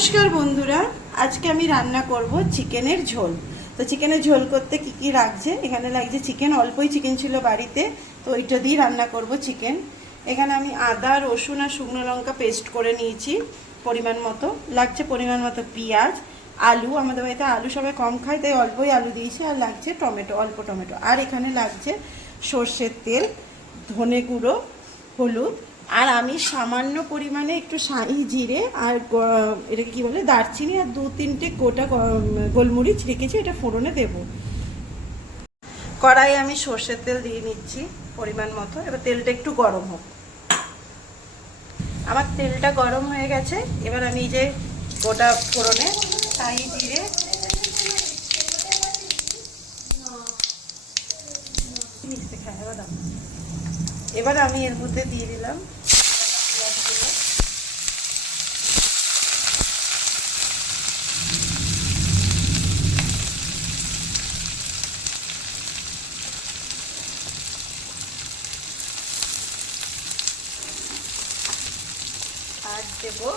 নমস্কার বন্ধুরা, আজকে আমি রান্না করব চিকেনের ঝোল। তো চিকেনের ঝোল করতে কি কি লাগছে, এখানে লাগছে চিকেন, অল্পই চিকেন ছিল বাড়িতে, তো ওইটা দিয়ে রান্না করব চিকেন। এখানে আমি আদা, রসুন আর শুকনো লঙ্কা পেস্ট করে নিয়েছি পরিমাণ মতো। লাগছে পরিমাণ মতো পেঁয়াজ, আলু, আমাদের বাড়িতে আলু সবাই কম খায় তাই অল্পই আলু দিয়েছি, আর লাগছে টমেটো, অল্প টমেটো। আর এখানে লাগছে সর্ষের তেল, ধনে গুঁড়ো, হলুদ, আর আমি সামান্য পরিমাণে একটু শাহি জিরে আর এটাকে কি বলে দারচিনি আর 2-3টে গোটা গোলমরিচ রেখেছি, এটা ফোড়নে দেব। কড়াই আমি সর্ষের তেল দিয়ে নিচ্ছি পরিমাণ মতো। এবার তেলটা একটু গরম হোক। আমার তেলটা গরম হয়ে গেছে। এবার আমি যে গোটা ফোড়নে শাহি জিরে, এবার আমি এর মধ্যে দিয়ে দিলাম আর দেবো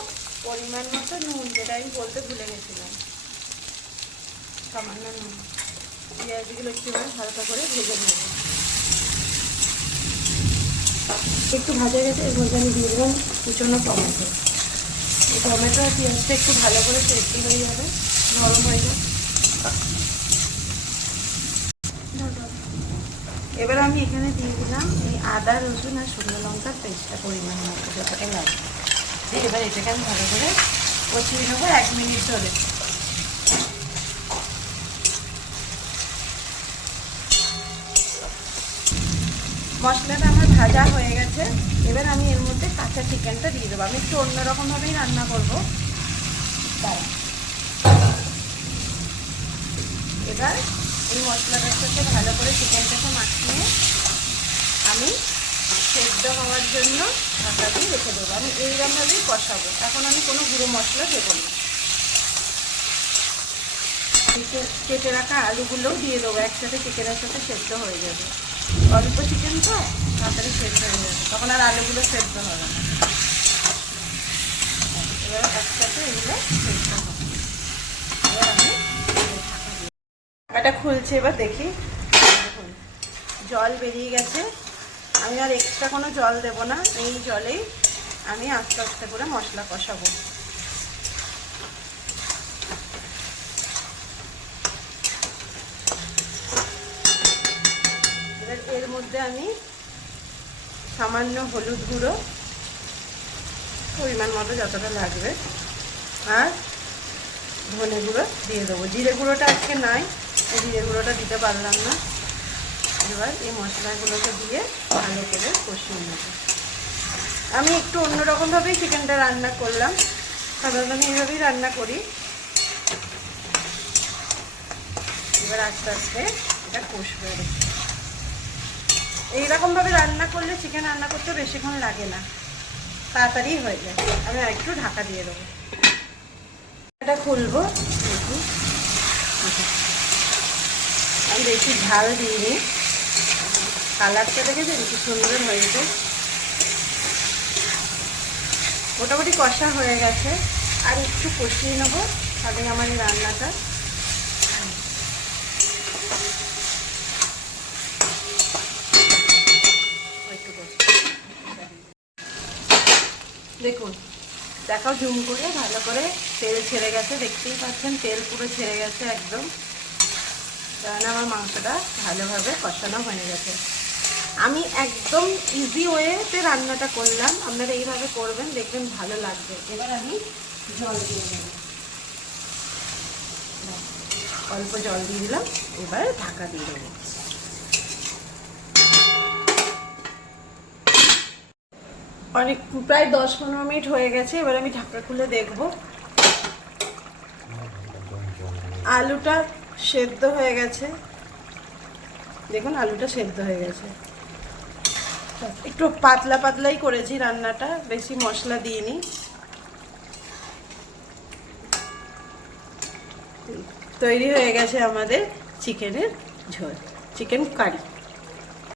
পরিমাণ মতো নুন, যেটা আমি বলতে ভুলে গেছিলাম, সামান্য নুন। পেঁয়াজগুলো একটু হালকা করে ভেজে নেব। একটু ভাজা গেছে, এর মধ্যে আমি দিয়ে দিলাম কুচনো টমেটো। এই টমেটো আর পেঁয়াজটা একটু ভালো করে সেদ্ধ হয়ে যাবে, নরম হয়ে যাবে। এবার আমি এখানে দিয়ে দিলাম এই আদা, রসুন আর শুকনো লঙ্কার পেস্টটা পরিমাণ মতো যতটা লাগবে। এবার এটাকে আমি ভালো করে কষিয়ে নেবো 1 মিনিট ধরে। মশলাটা আমার ভাজা হয়ে গেছে। এবার আমি এর মধ্যে কাঁচা চিকেনটা দিয়ে দেবো। আমি একটু অন্যরকমভাবেই রান্না করবো। এবার এই মশলাটার সাথে ভালো করে চিকেনটাকে মাখিয়ে আমি সেদ্ধ হওয়ার জন্য ঢাকা দিয়ে রেখে দেবো। আমি এইরকমভাবেই কষাবো। এখন আমি কোনো গুঁড়ো মশলা দেবো না। কেটে রাখা আলুগুলোও দিয়ে দেবো, একসাথে চিকেনের সাথে সেদ্ধ হয়ে যাবে। অল্প চিকেন তো তাড়াতাড়ি সেদ্ধ হয়ে যাবে, তখন আর আলুগুলো সেদ্ধ হবে না। এবার একসাথে এগুলো সেদ্ধ হবে। এবার আমি ঢাকাটা খুলছি, এবার দেখি জল বেরিয়ে গেছে। আমি আর এক্সট্রা কোনো জল দেব না, এই জলেই আমি আস্তে আস্তে করে মশলা কষাবো। এবার এর মধ্যে আমি সামান্য হলুদ গুঁড়ো পরিমাণ মতো যতটা লাগবে আর ধনে গুঁড়ো দিয়ে দেবো। জিরে গুঁড়োটা আজকে নাই, জিরে গুঁড়োটা দিতে পারলাম না। এবার এই মশলাগুলোকে দিয়ে ভালো করে কষিয়ে নেব। আমি একটু অন্যরকমভাবেই চিকেনটা রান্না করলাম, সাধারণত আমি এইভাবেই রান্না করি। এবার আস্তে আস্তে এটা কষবে। এইরকমভাবে রান্না করলে চিকেন রান্না করতে বেশিক্ষণ লাগে না, তাড়াতাড়ি হয়ে যায়। আমি একটু ঢাকা দিয়ে দেবো। এটা খুলবো। দেখি আমি বেশি ঝাল দিইনি, কালারটা দেখেছেন কি সুন্দর হয়েছে। মোটামুটি কষা হয়ে গেছে, আর একটু কষিয়ে নেবো তাহলে আমার এই রান্নাটা। দেখুন, দেখাও জুম করে, ভালো করে তেল ছেড়ে গেছে, দেখতেই পাচ্ছেন তেল পুরো ছেড়ে গেছে একদম। কারণ আমার মাংসটা ভালোভাবে কষানো হয়ে গেছে। আমি একদম ইজি ওয়েতে রান্নাটা করলাম, আপনারা এইভাবে করবেন, দেখবেন ভালো লাগবে। এবার আমি জল দিয়ে দেব, অল্প জল দিয়ে দিলাম। এবার ঢাকা দিয়ে দেবো। অনেক প্রায় 10-15 মিনিট হয়ে গেছে। এবার আমি ঢাকা খুলে দেখব। আলুটা সেদ্ধ হয়ে গেছে, দেখুন আলুটা সেদ্ধ হয়ে গেছে। একটু পাতলা পাতলাই করেছি রান্নাটা, বেশি মশলা দিইনি। তৈরি হয়ে গেছে আমাদের চিকেনের ঝোল, চিকেন কারি।